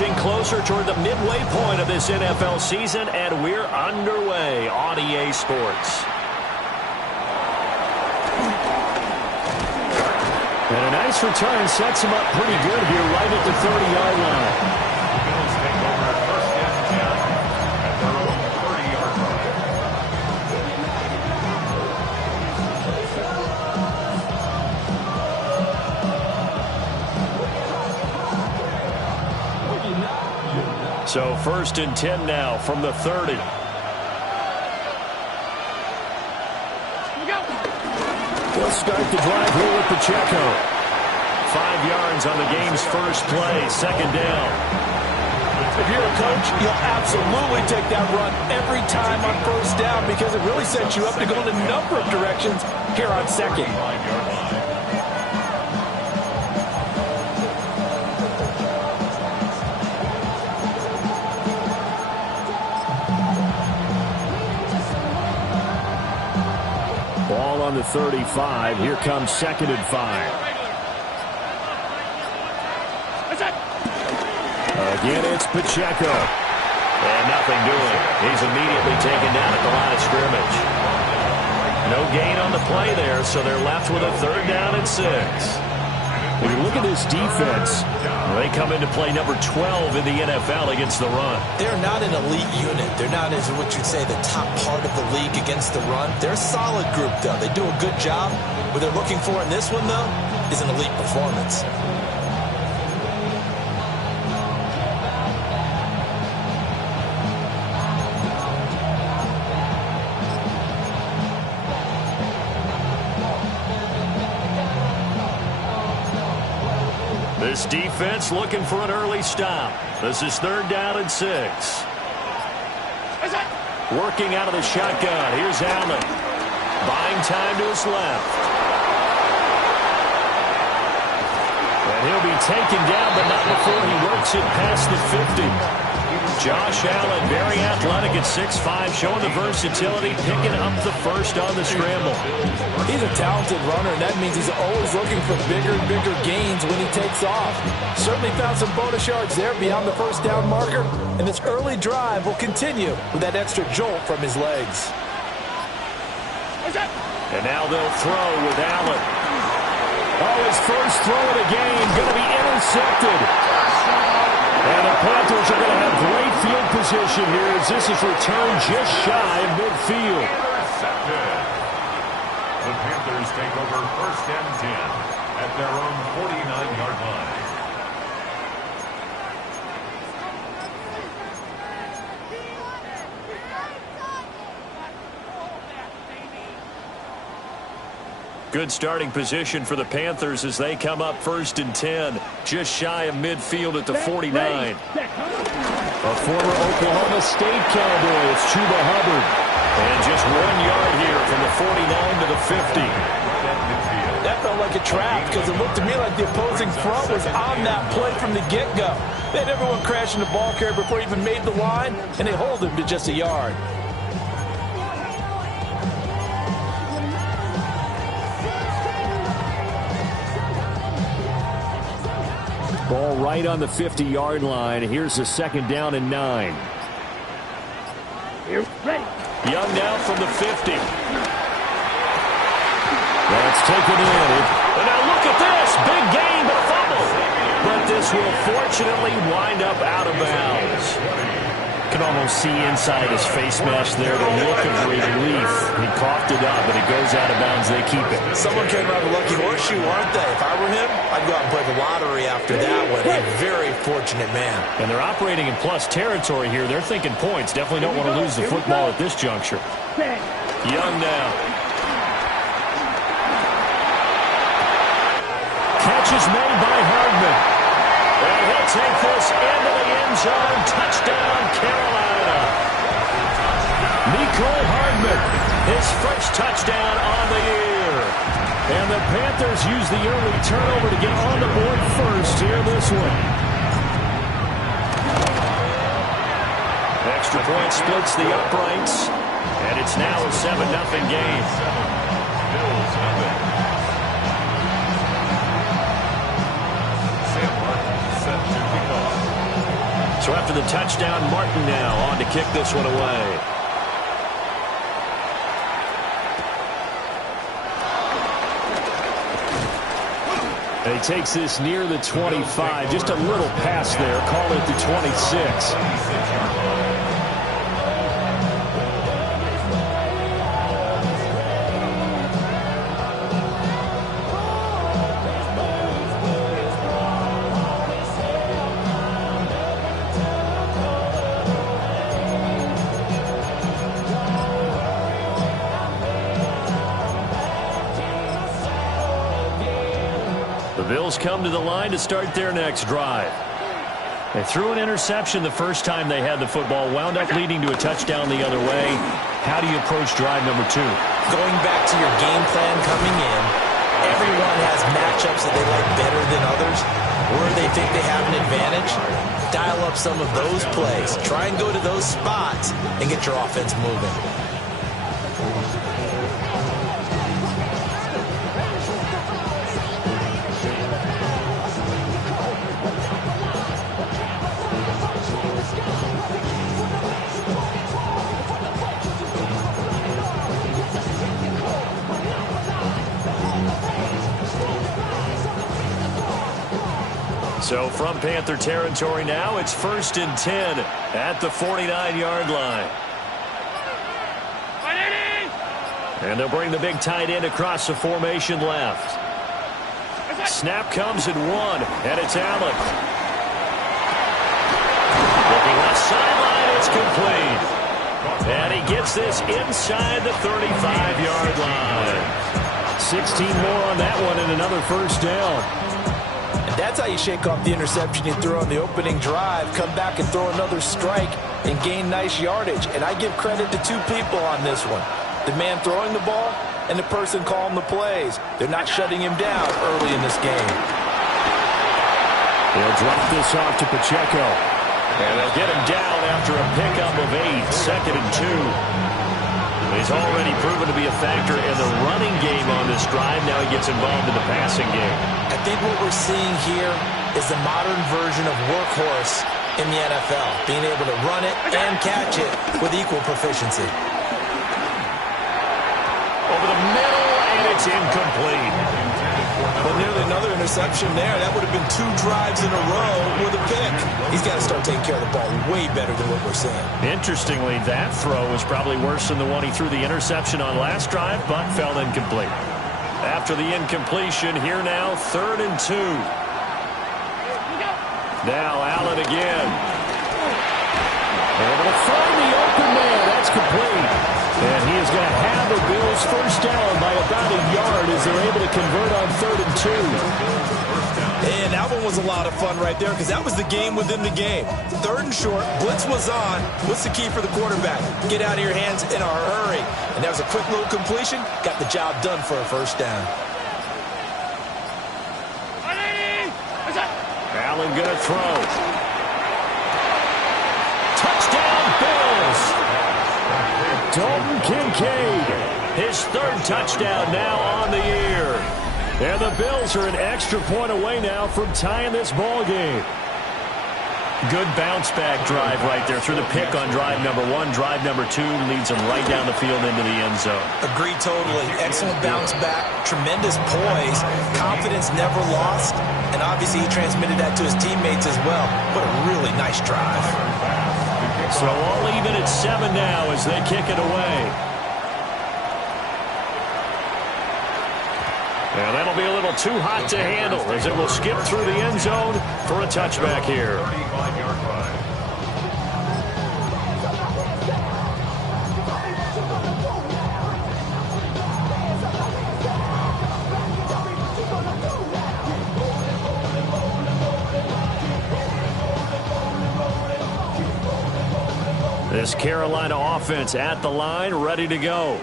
inching closer toward the midway point of this NFL season, and we're underway on EA Sports. And a nice return sets him up pretty good here right at the 30-yard line. Bills take over first and 10 at their own 30-yard line. So first and 10 now from the 30. They'll start the drive here with Pacheco. 5 yards on the game's first play, second down. If you're a coach, you'll absolutely take that run every time on first down because it really sets you up to go in a number of directions here on second. Ball on the 35. Here comes second and 5. Again, it's Pacheco. And nothing doing. He's immediately taken down at the line of scrimmage. No gain on the play there, so they're left with a third down and 6. When you look at this defense, they come into play number 12 in the NFL against the run. They're not an elite unit. They're not, as what you'd say, the top part of the league against the run. They're a solid group, though. They do a good job. What they're looking for in this one, though, is an elite performance. This defense looking for an early stop. This is third down and 6. Working out of the shotgun. Here's Allen. Buying time to his left. And he'll be taken down, but not before he works it past the 50. Josh Allen, very athletic at 6'5", showing the versatility, picking up the first on the scramble. He's a talented runner, and that means he's always looking for bigger and bigger gains when he takes off. Certainly found some bonus yards there beyond the first down marker, and this early drive will continue with that extra jolt from his legs. And now they'll throw with Allen. Oh, his first throw of the game going to be intercepted. And the Panthers are going to have great field position here as this is returned just shy of midfield. Intercepted. The Panthers take over first and 10 at their own 49-yard line. Good starting position for the Panthers as they come up first and 10, just shy of midfield at the 49. A former Oklahoma State Cowboy, it's Chuba Hubbard. And just 1 yard here from the 49 to the 50. That felt like a trap because it looked to me like the opposing front was on that play from the get-go. They had everyone crashing the ball carrier before he even made the line, and they hold him to just a yard. Ball right on the 50-yard line. Here's a second down and 9. You're ready. Young now from the 50. That's taken in. And now look at this. Big gain, but a fumble. But this will fortunately wind up out of bounds. Can almost see inside his face mask there the look of relief. He coughed it up, but it goes out of bounds. They keep it. Someone came out of a lucky horseshoe, aren't they? If I were him, I'd go out and play the lottery after that one. A very fortunate man. And they're operating in plus territory here. They're thinking points. Definitely don't want to lose the football at this juncture. Young now. Catch is made by Hardman. And he'll take this into the end zone. Touchdown, Carolina. Mecole Hardman, his first touchdown on the year. And the Panthers use the early turnover to get on the board first here this one. Extra point splits the uprights. And it's now a 7-0 game. Bills nothing. Sam Martin set to kick off. So after the touchdown, Martin now on to kick this one away. And he takes this near the 25. Just a little pass there. Call it the 26. Bills come to the line to start their next drive. They threw an interception the first time they had the football, wound up leading to a touchdown the other way. How do you approach drive number 2? Going back to your game plan coming in, everyone has matchups that they like better than others. Where they think they have an advantage, dial up some of those plays. Try and go to those spots and get your offense moving. So from Panther territory now, it's 1st and 10 at the 49-yard line. And they'll bring the big tight end across the formation left. Snap comes at 1, and it's Allen. Looking left sideline, it's complete. And he gets this inside the 35-yard line. 16 more on that one and another first down. That's how you shake off the interception you threw on the opening drive, come back and throw another strike and gain nice yardage. And I give credit to 2 people on this one. The man throwing the ball and the person calling the plays. They're not shutting him down early in this game. They'll drop this off to Pacheco. And they'll get him down after a pickup of 8, 2nd and 2. He's already proven to be a factor in the running game on this drive. Now he gets involved in the passing game. I think what we're seeing here is the modern version of workhorse in the NFL, being able to run it and catch it with equal proficiency. Over the middle, and it's incomplete. But nearly another interception there. That would have been 2 drives in a row with a pick. He's got to start taking care of the ball way better than what we're seeing. Interestingly, that throw was probably worse than the one he threw the interception on last drive, but fell incomplete. After the incompletion, here now, 3rd and 2. Now Allen again. Able to find the open man. That's complete. And he is going to have the Bills first down by about a yard as they're able to convert on 3rd and 2. And that one was a lot of fun right there because that was the game within the game. 3rd and short, blitz was on. What's the key for the quarterback? Get out of your hands in a hurry. And that was a quick little completion. Got the job done for a first down. Allen going to throw. Touchdown Bills. Dalton Kincaid, his 3rd touchdown now on the year. And the Bills are an extra point away now from tying this ball game. Good bounce-back drive right there through the pick on drive number 1. Drive number 2 leads them right down the field into the end zone. Agreed totally. Excellent bounce back, tremendous poise, confidence never lost, and obviously he transmitted that to his teammates as well. What a really nice drive. So all even at 7 now as they kick it away. And that'll be a little too hot to handle as it will skip through the end zone for a touchback here. 35-yard line. This Carolina offense at the line, ready to go.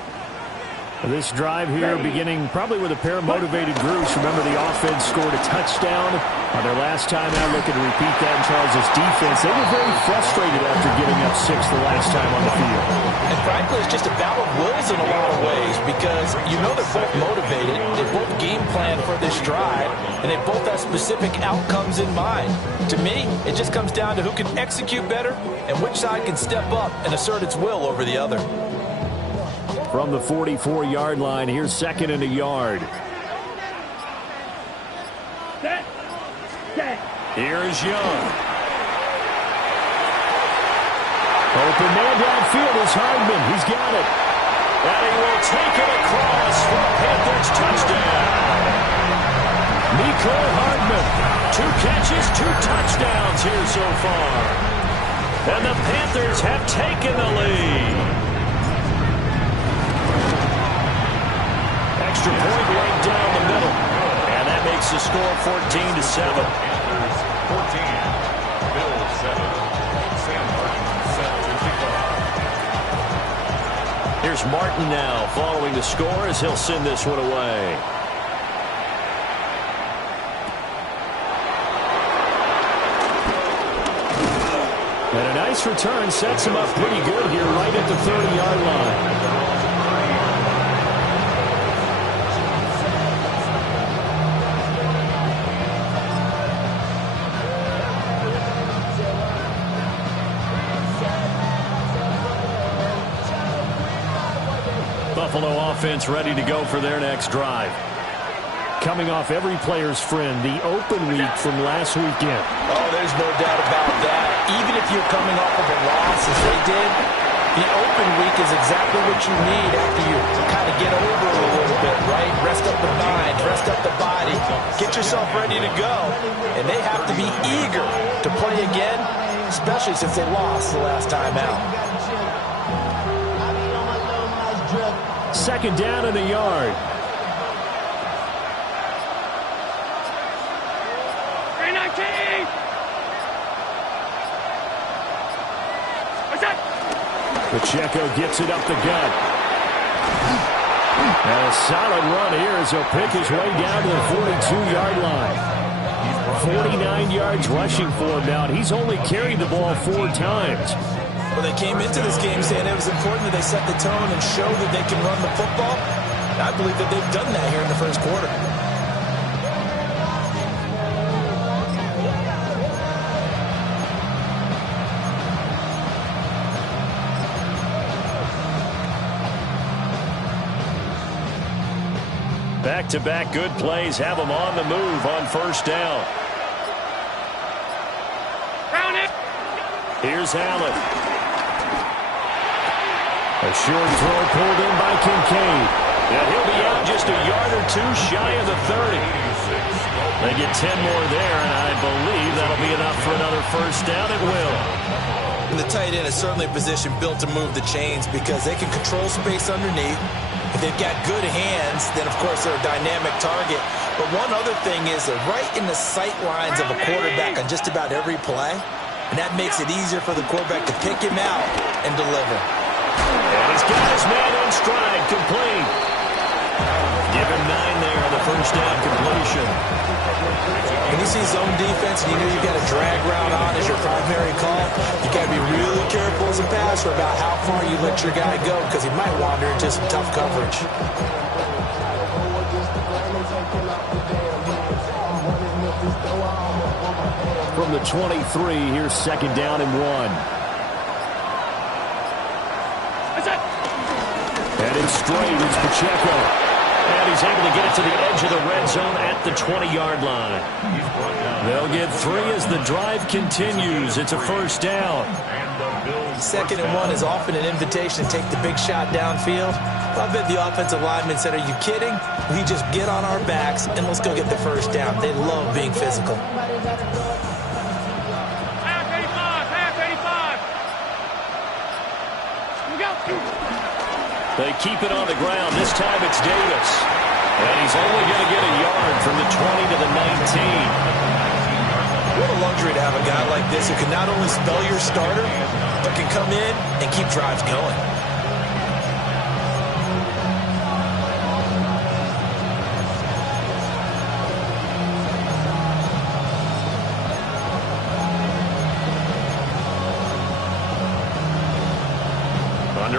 This drive here beginning probably with a pair of motivated groups. Remember, the offense scored a touchdown on their last time out. Looking to repeat that in Charles' defense. They were very frustrated after giving up 6 the last time on the field. And frankly, it's just a battle of wills in a lot of ways because you know they're both motivated. They both game plan for this drive, and they both have specific outcomes in mind. To me, it just comes down to who can execute better and which side can step up and assert its will over the other. From the 44-yard line, here's 2nd and a yard. Here is Young. Open man downfield is Hardman. He's got it. And he will take it across for a Panthers touchdown. Mecole Hardman. 2 catches, 2 touchdowns here so far. And the Panthers have taken the lead. Extra point right down the middle. And that makes the score 14-7. Panthers 14, Bills 7. Sam Martin set to kick off. Here's Martin now following the score as he'll send this one away. And a nice return sets him up pretty good here right at the 30-yard line. Buffalo offense ready to go for their next drive. Coming off every player's friend, the open week from last weekend. Oh, there's no doubt about that. Even if you're coming off of a loss as they did, the open week is exactly what you need after you kind of get over it a little bit, right? Rest up the mind, rest up the body, get yourself ready to go. And they have to be eager to play again, especially since they lost the last time out. 2nd down in the yard. Pacheco gets it up the gut. And a solid run here as he'll pick his way down to the 42-yard line. 49 yards rushing for him now, and he's only carried the ball 4 times. Well, they came into this game saying it was important that they set the tone and show that they can run the football. And I believe that they've done that here in the first quarter. Back-to-back good plays have them on the move on 1st down. Here's Allen. A short throw pulled in by Kincaid. And he'll be out just a yard or 2 shy of the 30. They get 10 more there, and I believe that'll be enough for another 1st down at will. And the tight end is certainly a position built to move the chains because they can control space underneath. If they've got good hands, then, of course, they're a dynamic target. But one other thing is they're right in the sight lines of a quarterback on just about every play. And that makes it easier for the quarterback to pick him out and deliver. And he's got his man in stride, complete. Give him 9 there on the 1st down completion. When you see zone defense and you know you've got a drag route on as your primary call, you got to be really careful as a passer about how far you let your guy go because he might wander into some tough coverage. From the 23, here's 2nd down and 1. Headed straight, it's Pacheco. And he's able to get it to the edge of the red zone at the 20-yard line. They'll get 3 as the drive continues. It's a 1st down. 2nd and 1 is often an invitation to take the big shot downfield. I bet the offensive lineman said, are you kidding? We just get on our backs and let's go get the 1st down. They love being physical. They keep it on the ground. This time it's Davis. And he's only going to get a yard from the 20 to the 19. What a luxury to have a guy like this who can not only spell your starter, but can come in and keep drives going.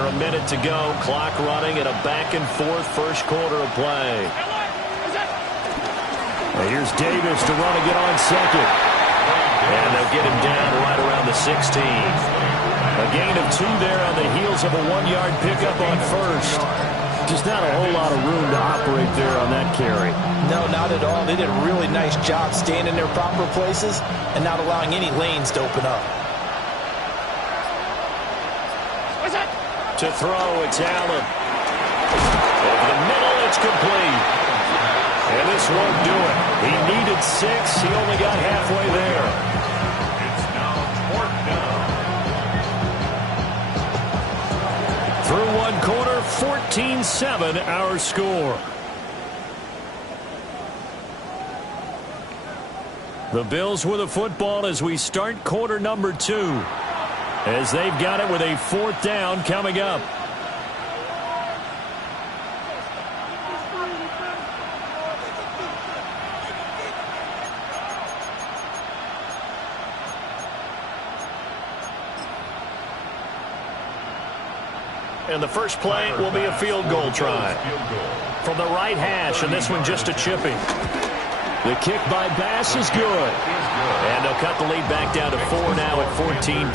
a minute to go. Clock running and a back-and-forth first quarter of play. And here's Davis to run and get on second. And they'll get him down right around the 16. A gain of 2 there on the heels of a 1-yard pickup on first. Just not a whole lot of room to operate there on that carry. No, not at all. They did a really nice job staying in their proper places and not allowing any lanes to open up. To throw, it's Allen. Over the middle, it's complete. And this won't do it. He needed 6. He only got halfway there. It's now 4th down. Through one quarter, 14-7 our score. The Bills with the football as we start quarter number 2. As they've got it with a 4th down coming up. And the first play will be a field goal try. From the right hash, and this one just a chipping. The kick by Bass is good. And they'll cut the lead back down to 4 now at 14-10.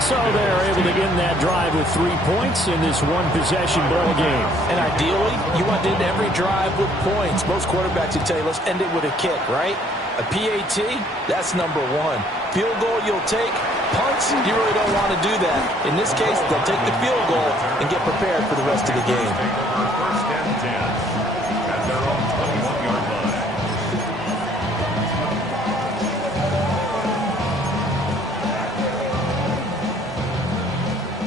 So they're able to end that drive with 3 points in this one-possession ball game. And ideally, you want to end every drive with points. Most quarterbacks would tell you, let's end it with a kick, right? A PAT, that's number 1. Field goal you'll take. Punts, you really don't want to do that. In this case, they'll take the field goal and get prepared for the rest of the game. First and 10 at their own 21-yard line.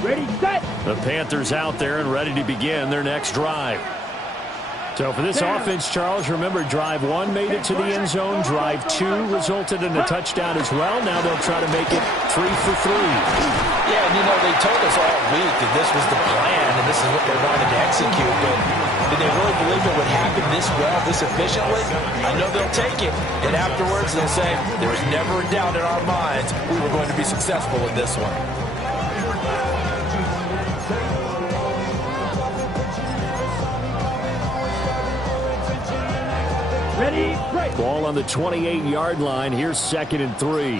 Ready, set. The Panthers out there and ready to begin their next drive. So for this offense, Charles, remember drive 1 made it to the end zone. Drive 2 resulted in a touchdown as well. Now they'll try to make it 3 for 3. Yeah, and you know, they told us all week that this was the plan and this is what they wanted to execute. But did they really believe it would happen this well, this efficiently? I know they'll take it. And afterwards they'll say, there was never a doubt in our minds we were going to be successful in this one. Ready, break. Ball on the 28-yard line. Here's 2nd and 3.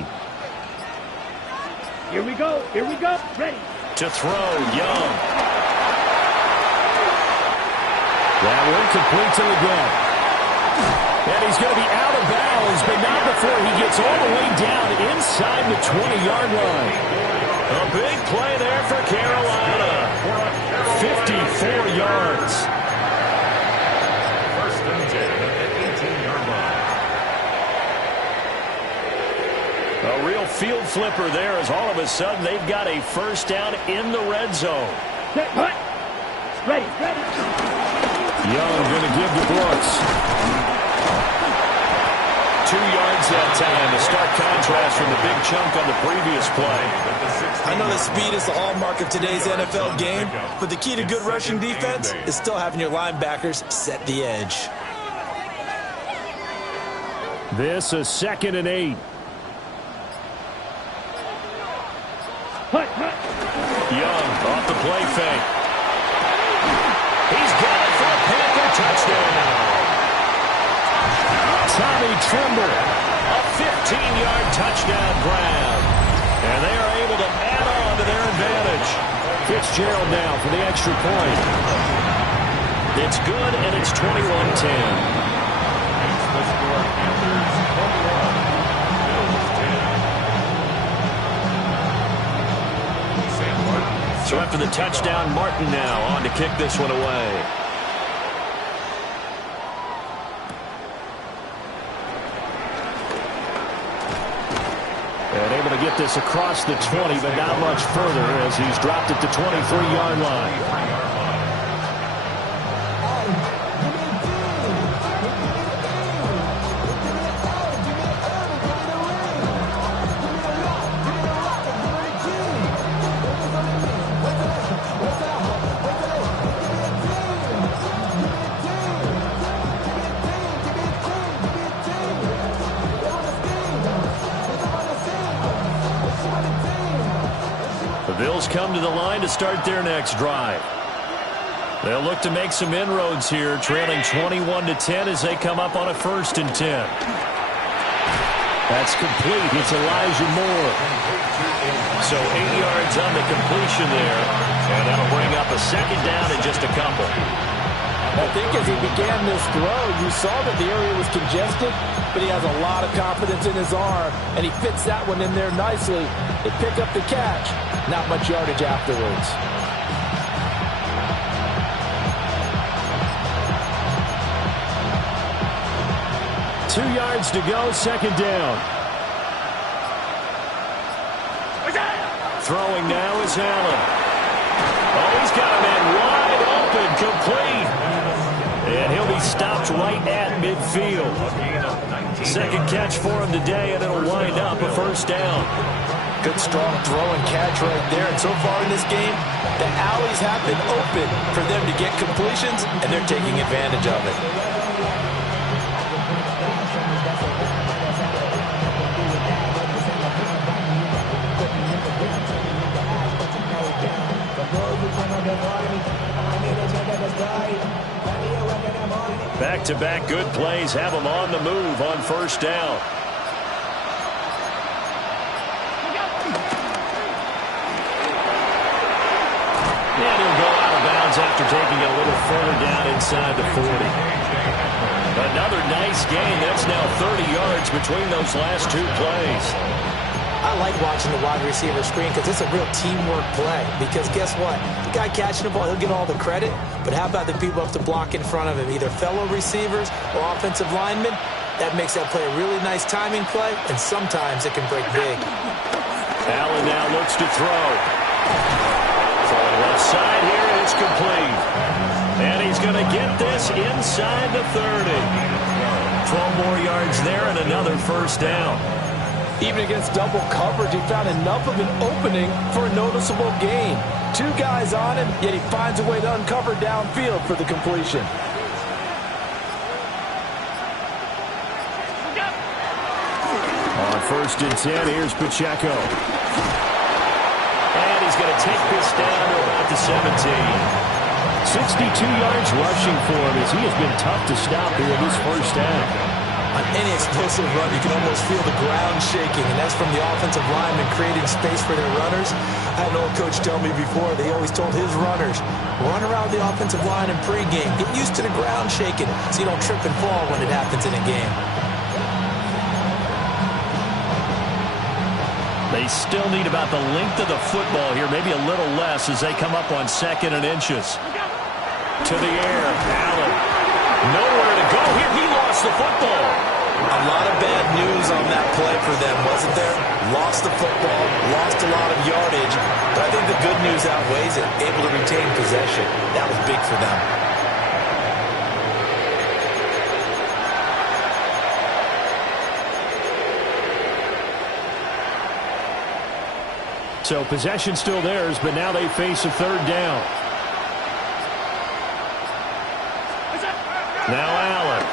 Here we go, ready. To throw, Young. That one complete to the ground. And he's going to be out of bounds, but not before he gets all the way down inside the 20-yard line. A big play there for Carolina. 54 yards. First and 10 at 18-yard line. A real field flipper there as all of a sudden they've got a first down in the red zone. Set, hut. Ready. Young going to give to Brooks. 2 yards that time. A stark contrast from the big chunk on the previous play. I know that speed is the hallmark of today's NFL game, but the key to good rushing defense is still having your linebackers set the edge. This is 2nd and 8. Hut. Young off the play fake. He's got it for a Panther touchdown. Tommy Tremble, a 15-yard touchdown grab. And they are able to add on to their advantage. Fitzgerald now for the extra point. It's good, and it's 21-10. It's the score, Panthers 21, Bills 10. Sam Martin. So after the touchdown, Martin now on to kick this one away. And able to get this across the 20, but not much further as he's dropped at the 23-yard line. Bills come to the line to start their next drive. They'll look to make some inroads here, trailing 21-10 as they come up on a 1st and 10. That's complete. It's Elijah Moore. So 8 yards on the completion there, and that'll bring up a 2nd down in just a couple. I think as he began this throw, you saw that the area was congested, but he has a lot of confidence in his arm, and he fits that one in there nicely. They pick up the catch. Not much yardage afterwards. Two yards to go, 2nd down. Throwing now is Allen. Oh, he's got a man wide open, complete. And he'll be stopped right at midfield. 2nd catch for him today, and it'll wind up a 1st down. Good, strong throw and catch right there. And so far in this game, the alleys have been open for them to get completions, and they're taking advantage of it. Back-to-back good plays have them on the move on 1st down. And he'll go out of bounds after taking it a little further down inside the 40. Another nice gain. That's now 30 yards between those last 2 plays. I like watching the wide receiver screen because it's a real teamwork play. Because guess what? The guy catching the ball, he'll get all the credit. But how about the people up to block in front of him, either fellow receivers or offensive linemen? That makes that play a really nice timing play, and sometimes it can break big. Allen now looks to throw. Throwing left side here, it's complete. And he's going to get this inside the 30. 12 more yards there and another 1st down. Even against double coverage, he found enough of an opening for a noticeable gain. 2 guys on him, yet he finds a way to uncover downfield for the completion. On 1st and 10, here's Pacheco. And he's going to take this down to about the 17. 62 yards rushing for him as he has been tough to stop here in this 1st half. On any explosive run, you can almost feel the ground shaking, and that's from the offensive linemen creating space for their runners. I had an old coach tell me before, they always told his runners, run around the offensive line in pregame. Get used to the ground shaking so you don't trip and fall when it happens in a game. They still need about the length of the football here, maybe a little less as they come up on 2nd and inches. To the air, Allen. Nowhere to go here. He lost the football. A lot of bad news on that play for them, wasn't there? Lost the football, lost a lot of yardage, but I think the good news outweighs it. Able to retain possession. That was big for them. So possession still theirs, but now they face a 3rd down. Now Allen.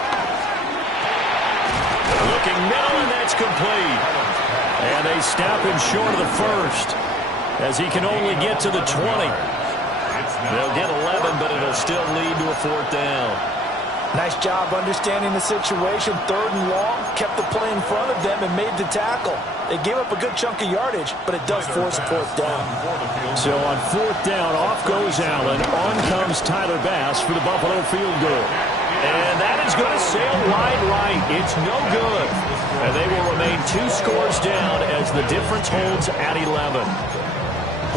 Looking middle, and that's complete. And they stop him short of the 1st as he can only get to the 20. They'll get 11, but it'll still lead to a 4th down. Nice job understanding the situation. 3rd and long, kept the play in front of them and made the tackle. They gave up a good chunk of yardage, but it does force a 4th down. So on 4th down, off goes Allen. On comes Tyler Bass for the Buffalo field goal. And that is going to sail wide right. It's no good. And they will remain 2 scores down as the difference holds at 11.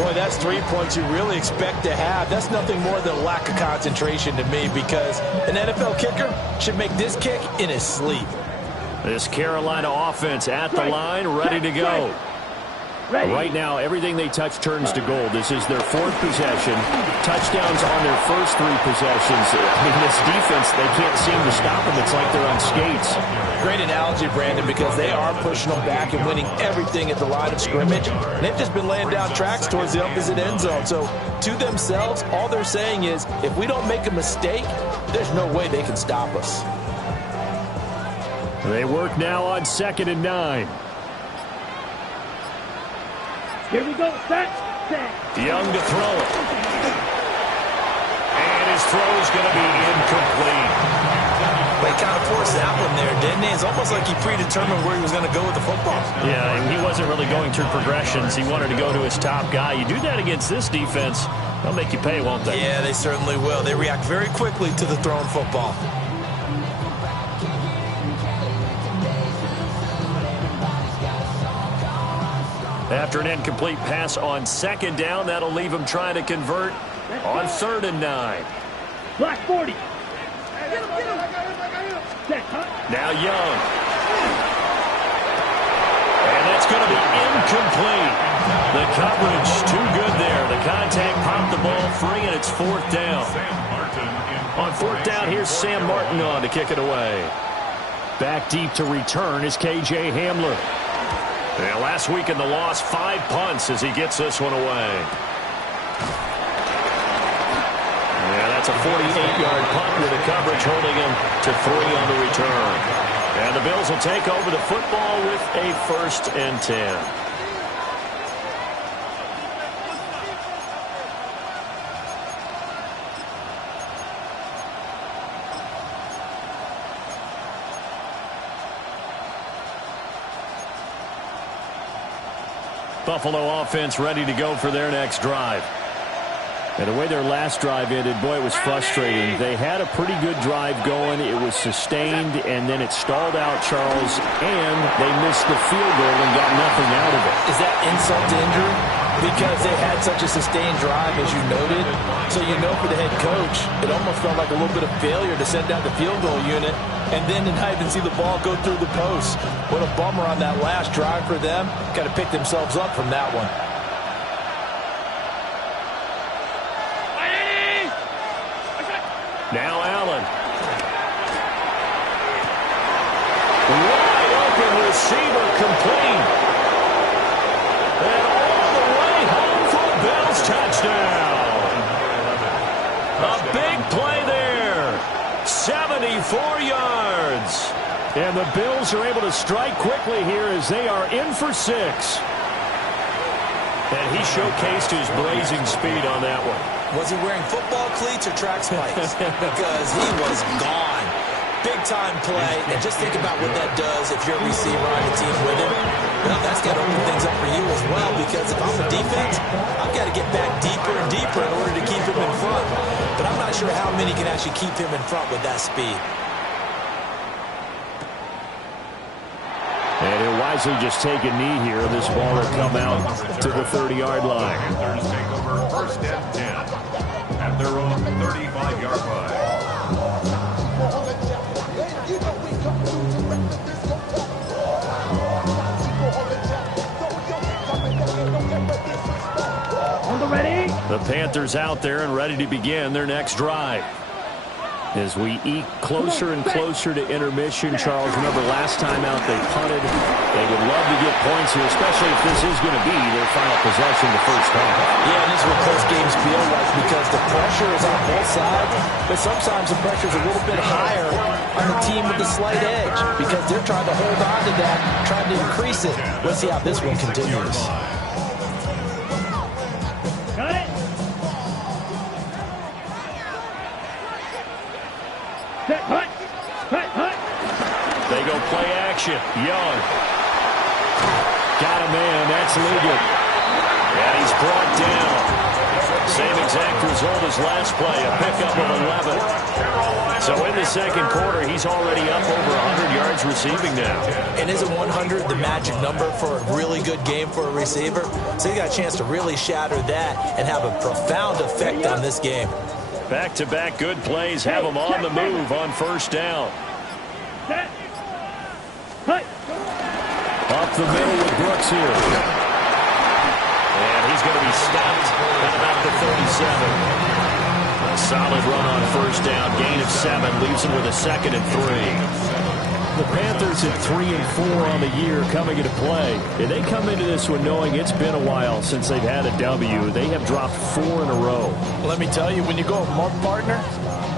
Boy, that's 3 points you really expect to have. That's nothing more than a lack of concentration to me because an NFL kicker should make this kick in his sleep. This Carolina offense at the line, ready to go. Right now, everything they touch turns to gold. This is their 4th possession. Touchdowns on their first 3 possessions. I mean, this defense, they can't seem to stop them. It's like they're on skates. Great analogy, Brandon, because they are pushing them back and winning everything at the line of scrimmage. And they've just been laying down tracks towards the opposite end zone. So, to themselves, all they're saying is, if we don't make a mistake, there's no way they can stop us. They work now on 2nd and 9. Here we go, set. Young to throw it. And his throw is going to be incomplete. But he kind of forced that one there, didn't he? It's almost like he predetermined where he was going to go with the football. Yeah, he wasn't really going through progressions. He wanted to go to his top guy. You do that against this defense, they'll make you pay, won't they? Yeah, they certainly will. They react very quickly to the thrown football. After an incomplete pass on second down, that'll leave him trying to convert on 3rd and 9. Black 40. Now Young. And that's going to be incomplete. The coverage too good there. The contact popped the ball free, and it's 4th down. On 4th down, here's Sam Martin on to kick it away. Back deep to return is K.J. Hamler. And last week in the loss, 5 punts as he gets this one away. Yeah, that's a 48-yard punt with the coverage holding him to 3 on the return. And the Bills will take over the football with a 1st and 10. Buffalo offense ready to go for their next drive. And the way their last drive ended, boy, it was frustrating. They had a pretty good drive going. It was sustained, and then it stalled out, Charles, and they missed the field goal and got nothing out of it. Is that insult to injury? Because they had such a sustained drive, as you noted. So you know for the head coach, it almost felt like a little bit of failure to send out the field goal unit and then to not even see the ball go through the post. What a bummer on that last drive for them. Got to pick themselves up from that one. Now Allen. Wide open receiver complete. And all the way home for a Bills touchdown. A big play there. 74 yards. And the Bills are able to strike quickly here as they are in for 6. And he showcased his blazing speed on that one. Was he wearing football cleats or track spikes? Because he was gone. Big-time play, and just think about what that does if you're a receiver on the team with him. Well, that's got to open things up for you as well, because if I'm a defense, I've got to get back deeper and deeper in order to keep him in front. But I'm not sure how many can actually keep him in front with that speed. And he'll wisely just take a knee here. This ball will come out to the 30-yard line. Panthers take over 1st and 10 at their own 35-yard line. On the ready. The Panthers out there and ready to begin their next drive. As we eke closer and closer to intermission, Charles, remember last time out they punted. They would love to get points here, especially if this is going to be their final possession the first half. Yeah, and this is what close games feel like because the pressure is on both sides, but sometimes the pressure is a little bit higher on the team with the slight edge because they're trying to hold on to that, trying to increase it. Let's see how this one continues. Got it. Set, hut. Hut, hut. They go play action. Young. Got a man. That's Liggett. Yeah, he's brought down. Same exact result as last play. A pickup of 11. So in the second quarter, he's already up over 100 yards receiving now. And isn't 100 the magic number for a really good game for a receiver? So he got a chance to really shatter that and have a profound effect on this game. Back-to-back good plays have him on the move on first down. Set. Hut. Up the middle with Brooks here. And he's going to be stopped at about the 37. A solid run on first down. Gain of 7 leaves him with a 2nd and 3. The Panthers at 3 and 4 on the year coming into play. And they come into this one knowing it's been a while since they've had a W. They have dropped 4 in a row. Let me tell you, when you go a month partner,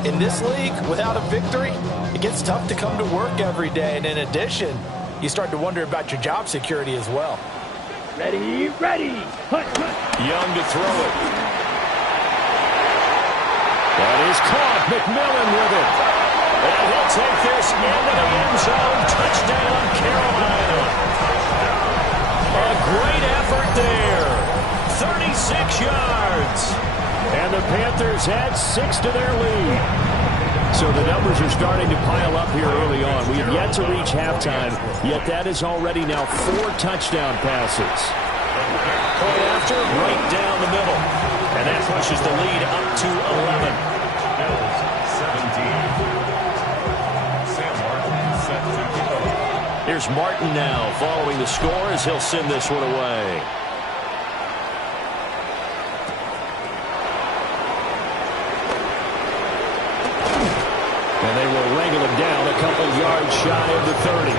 in this league, without a victory, it gets tough to come to work every day. And in addition, you start to wonder about your job security as well. Ready, ready. Hut, hut. Young to throw it. That is caught. McMillan with it. And he'll take this into the end zone. Touchdown, Carolina. A great effort there. 36 yards. And the Panthers add 6 to their lead. So the numbers are starting to pile up here early on. We have yet to reach halftime, yet that is already now 4 touchdown passes. Point after, right down the middle. And that pushes the lead up to 11. Bills 17. Sam Martin set to go. Here's Martin now following the score as he'll send this one away. And they will wrangle him down a couple yards shy of the 30.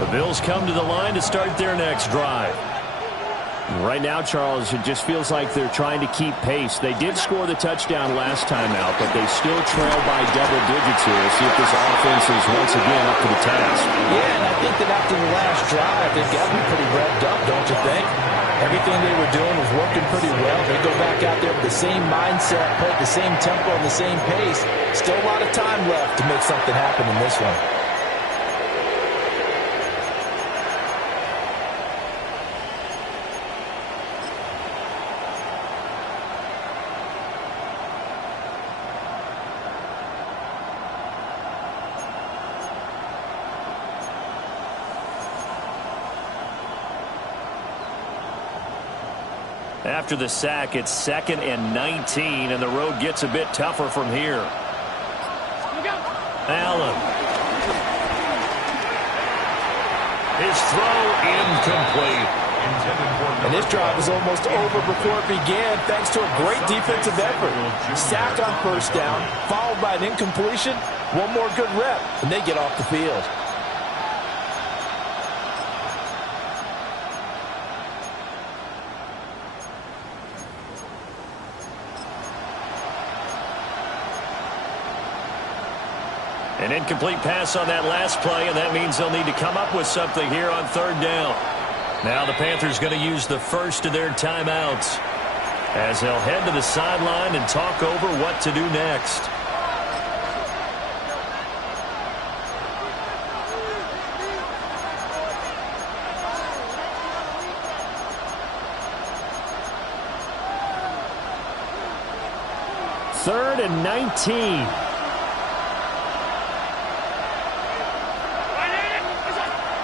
The Bills come to the line to start their next drive. Right now, Charles, it just feels like they're trying to keep pace. They did score the touchdown last time out, but they still trail by double digits here. We'll see if this offense is once again up to the task. Yeah, and I think that after the last drive, they've got to be pretty revved up, don't you think? Everything they were doing was working pretty well. They go back out there with the same mindset, play at the same tempo and the same pace. Still a lot of time left to make something happen in this one. After the sack, it's 2nd and 19, and the road gets a bit tougher from here. Allen. His throw incomplete. And this drive was almost over before it began thanks to a great defensive effort. Sack on first down, followed by an incompletion. One more good rep, and they get off the field. An incomplete pass on that last play, and that means they'll need to come up with something here on 3rd down. Now the Panthers going to use the first of their timeouts as they'll head to the sideline and talk over what to do next. Third and 19.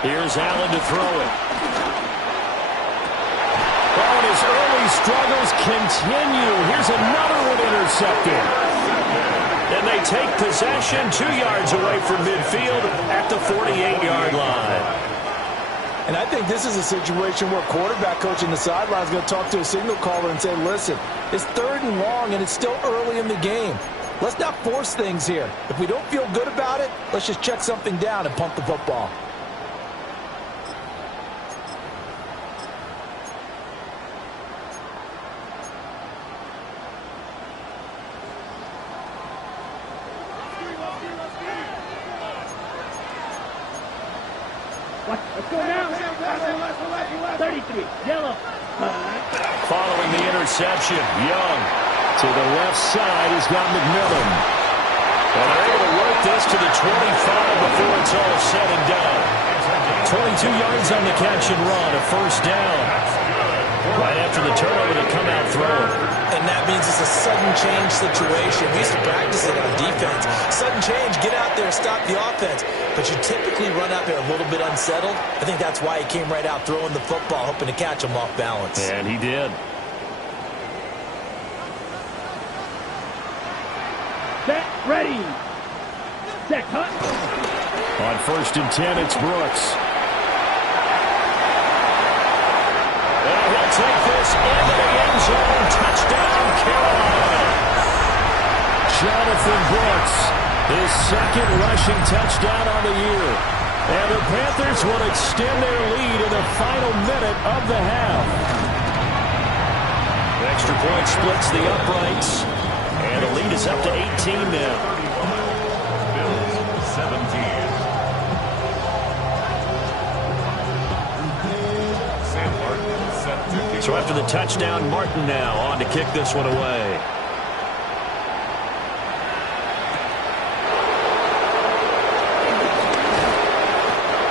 Here's Allen to throw it. Oh, and his early struggles continue. Here's another one intercepted. And they take possession 2 yards away from midfield at the 48-yard line. And I think this is a situation where quarterback coach in the sideline is going to talk to a signal caller and say, listen, it's 3rd and long and it's still early in the game. Let's not force things here. If we don't feel good about it, let's just check something down and punt the football. Let's go now. 33, yellow. Following the interception, Young to the left side. He's got McMillan. And they're able to work this to the 25 before it's all said and done. 22 yards on the catch and run, a first down. Right after the turnover to come out throwing. And that means it's a sudden change situation. We used to practice it on defense. Sudden change, get out there, stop the offense. But you typically run out there a little bit unsettled. I think that's why he came right out throwing the football, hoping to catch him off balance. And he did. Set, ready. Set, cut. On 1st and 10, it's Brooks. And he'll take this into the end zone. Touchdown, Carolina. Jonathan Brooks, his 2nd rushing touchdown on the year. And the Panthers will extend their lead in the final minute of the half. The extra point splits the uprights, and the lead is up to 18 now. Bills 17. Sam Martin set to kick. So after the touchdown, Martin now on to kick this one away.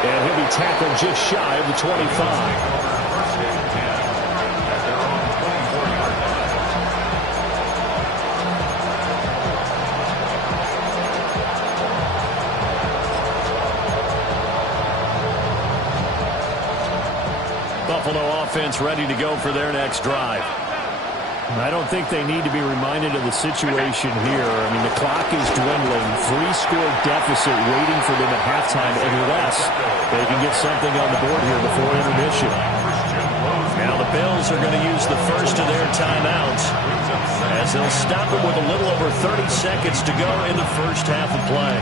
And he'll be tackled just shy of the 25. First and 10 at their own 24-yard line. Buffalo offense ready to go for their next drive. I don't think they need to be reminded of the situation here. I mean, the clock is dwindling. 3-score deficit waiting for them at halftime unless they can get something on the board here before intermission. Now the Bills are going to use the first of their timeouts as they'll stop it with a little over 30 seconds to go in the first half of play.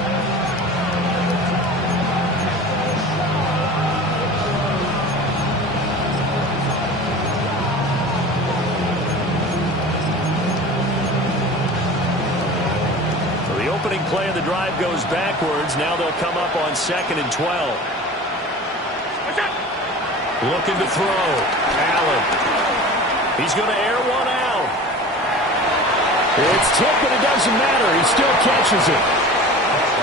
Opening play of the drive goes backwards. Now they'll come up on 2nd and 12. Looking to throw. Allen. He's going to air one out. It's tipped, but it doesn't matter. He still catches it.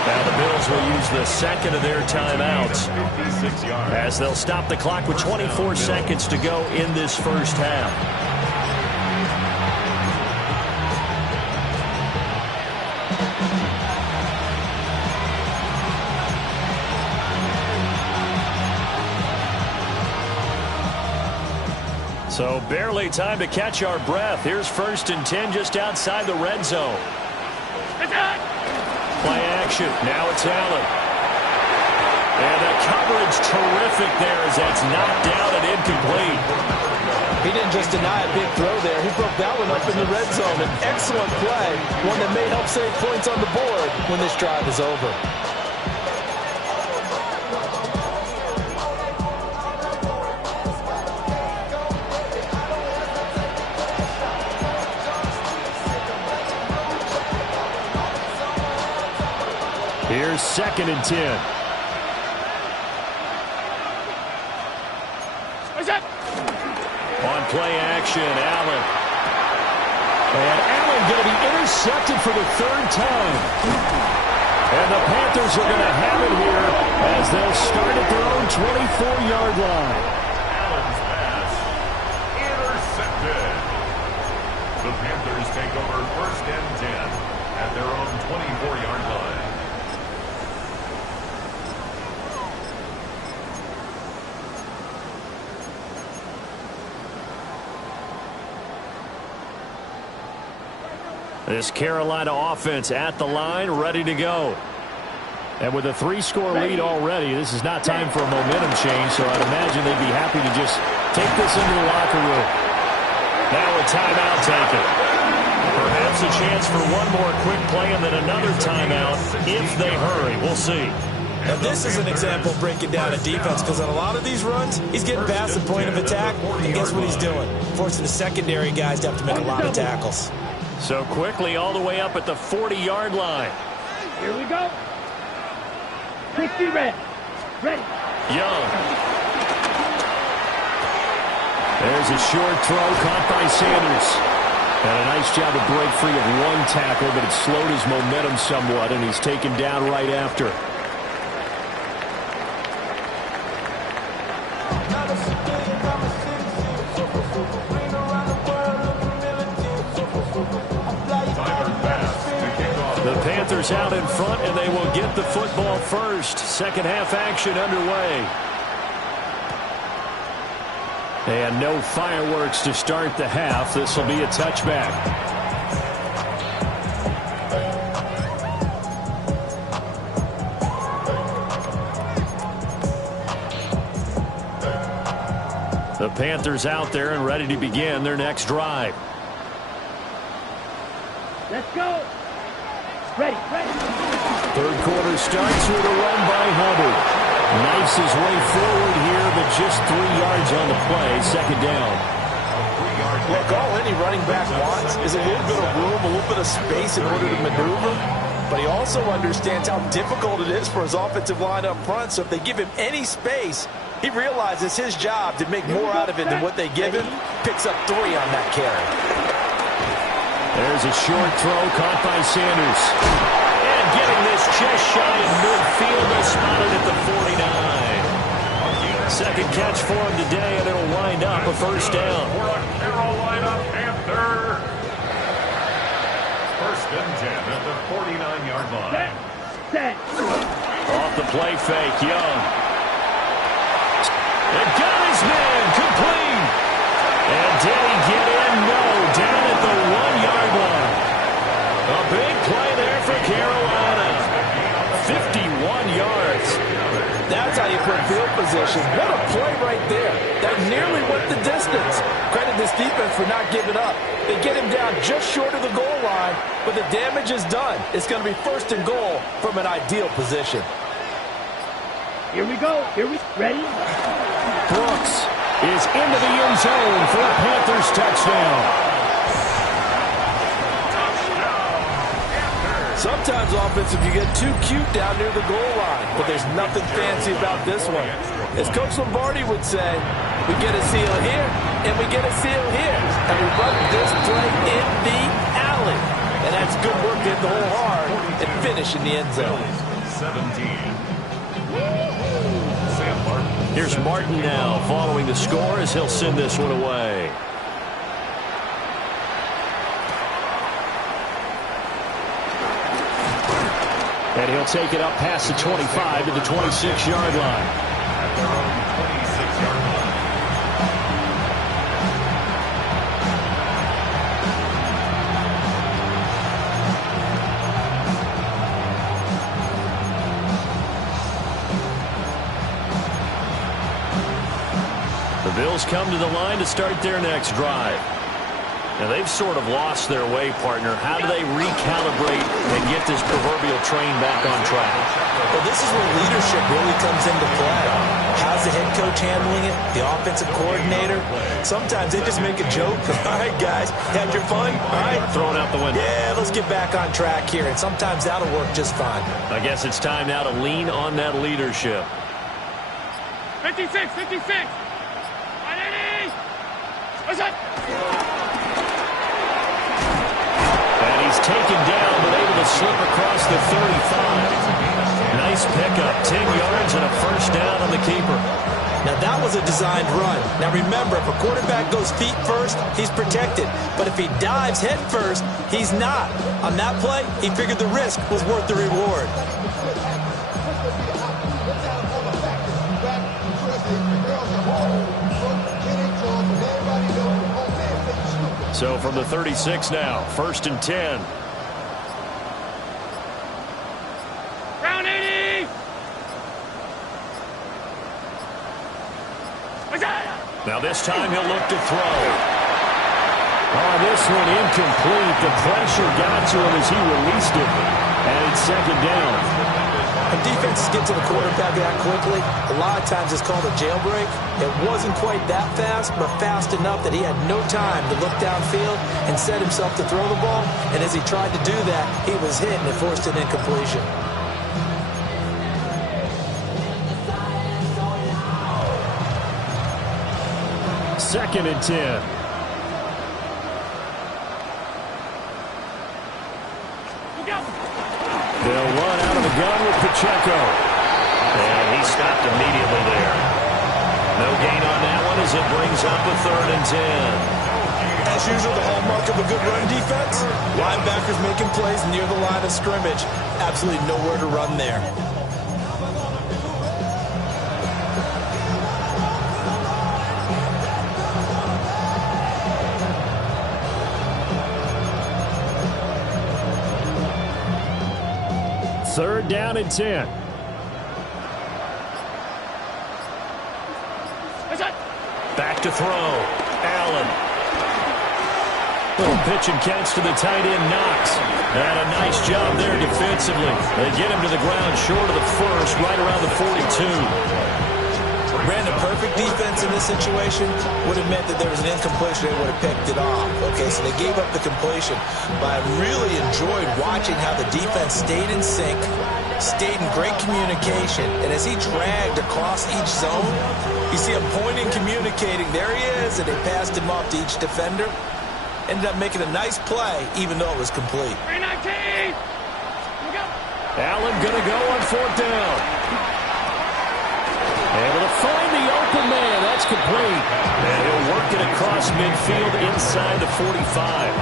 Now the Bills will use the second of their timeouts 56 yards. as they'll stop the clock with 24 seconds to go in this first half. So barely time to catch our breath. Here's 1st and 10 just outside the red zone. Play action. Now it's Allen. And the coverage terrific there as that's knocked down and incomplete. He didn't just deny a big throw there. He broke that one up in the red zone. An excellent play. One that may help save points on the board when this drive is over. Here's 2nd and 10. On play action, Allen. And Allen going to be intercepted for the 3rd time. And the Panthers are going to have it here as they'll start at their own 24-yard line. Allen's pass intercepted. The Panthers take over 1st and 10 at their own 24-yard line. This Carolina offense at the line, ready to go. And with a 3-score lead already, this is not time for a momentum change, so I'd imagine they'd be happy to just take this into the locker room. Now a timeout taken. Perhaps a chance for one more quick play and then another timeout if they hurry. We'll see. Now this is an example of breaking down a defense because on a lot of these runs, he's getting past the point of attack, and guess what he's doing? Forcing the secondary guys to have to make a lot of tackles. So quickly all the way up at the 40-yard line. Here we go. 60 red. Ready. Young. There's a short throw caught by Sanders. And a nice job to break free of one tackle, but it slowed his momentum somewhat, and he's taken down right after. The Panthers out in front, and they will get the football first. Second half action underway. And no fireworks to start the half. This will be a touchback. The Panthers out there and ready to begin their next drive. Let's go. Ready. Third quarter starts with a run by Hubbard. Knifes his way forward here, but just 3 yards yards on the play, second down. Look, all any running back wants is a little bit of room, a little bit of space in order to maneuver. But he also understands how difficult it is for his offensive line up front. So if they give him any space, he realizes his job to make more out of it than what they give him. Picks up 3 on that carry. There's a short throw caught by Sanders. And getting this just shy of midfield, they spotted at the 49. Second catch for him today, and it'll wind up a first down. For a Carolina Panther. First and 10 at the 49-yard line. Set. Off the play fake, Young. And got his man, complete. And did he get in? No, down at the 1-yard line. A big play there for Carolina. 51 yards. That's how you put field position. What a play right there. That nearly went the distance. Credit this defense for not giving up. They get him down just short of the goal line, but the damage is done. It's going to be first and goal from an ideal position. Here we go. Ready? Brooks is into the end zone for a Panthers touchdown. Sometimes offensive, you get too cute down near the goal line, but there's nothing fancy about this one. As Coach Lombardi would say, we get a seal here, and we get a seal here, and we run this play in the alley. And that's good work to hit the hole hard and finish in the end zone. 17. Here's Martin now following the score as he'll send this one away. And he'll take it up past the 25 to the 26-yard line. At their own 26-yard line. The Bills come to the line to start their next drive. Now, they've sort of lost their way, partner. How do they recalibrate and get this proverbial train back on track? Well, this is where leadership really comes into play. How's the head coach handling it? The offensive coordinator? Sometimes they just make a joke. All right, guys, had your fun? All right. Thrown out the window. Yeah, let's get back on track here. And sometimes that'll work just fine. I guess it's time now to lean on that leadership. 56. 180. What's that? And he's taken down, but able to slip across the 35. Nice pickup, 10 yards and a first down on the keeper. Now, that was a designed run. Now, remember, if a quarterback goes feet first, he's protected. But if he dives head first, he's not. On that play, he figured the risk was worth the reward. So from the 36 now, first and 10. Round 80. Now this time he'll look to throw. Oh, this one incomplete. The pressure got to him as he released it. And it's second down. When defenses get to the quarterback that quickly, a lot of times it's called a jailbreak. It wasn't quite that fast, but fast enough that he had no time to look downfield and set himself to throw the ball. And as he tried to do that, he was hit and it forced an incompletion. Second and 10. They'll run out of the gun with Pacheco. And he stopped immediately there. No gain on that one as it brings up a third and 10. As usual, the hallmark of a good run defense, linebackers making plays near the line of scrimmage. Absolutely nowhere to run there. Third down and 10. Back to throw. Allen. Little pitch and catch to the tight end, Knox. And a nice job there defensively. They get him to the ground short of the first, right around the 42. Ran a perfect defense defense in this situation would have meant that there was an incompletion. They would have picked it off. Okay, so they gave up the completion. But I really enjoyed watching how the defense stayed in sync, stayed in great communication. And as he dragged across each zone, you see him pointing, communicating. There he is, and they passed him off to each defender. Ended up making a nice play, even though it was complete. 319! Allen going to go on 4th down. Able to find the open man. That's complete. And he'll work it across midfield inside the 45.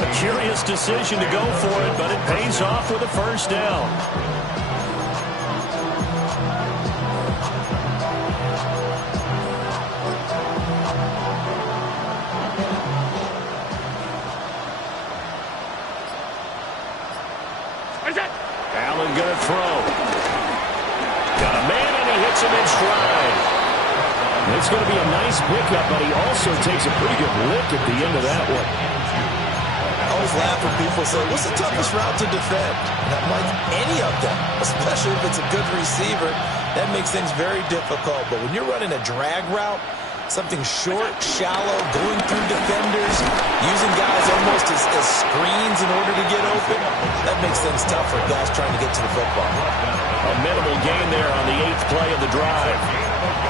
A curious decision to go for it, but it pays off with a first down. Allen going to throw. Got a man, and he hits him in stride. It's going to be a nice pickup, but he also takes a pretty good lick at the end of that one. I always laugh when people say, what's the toughest route to defend? And I'm like, any of them, especially if it's a good receiver. That makes things very difficult. But when you're running a drag route, something short, shallow, going through defenders, using guys almost as screens in order to get open, that makes things tough for guys trying to get to the football. A minimal gain there on the 8th play of the drive.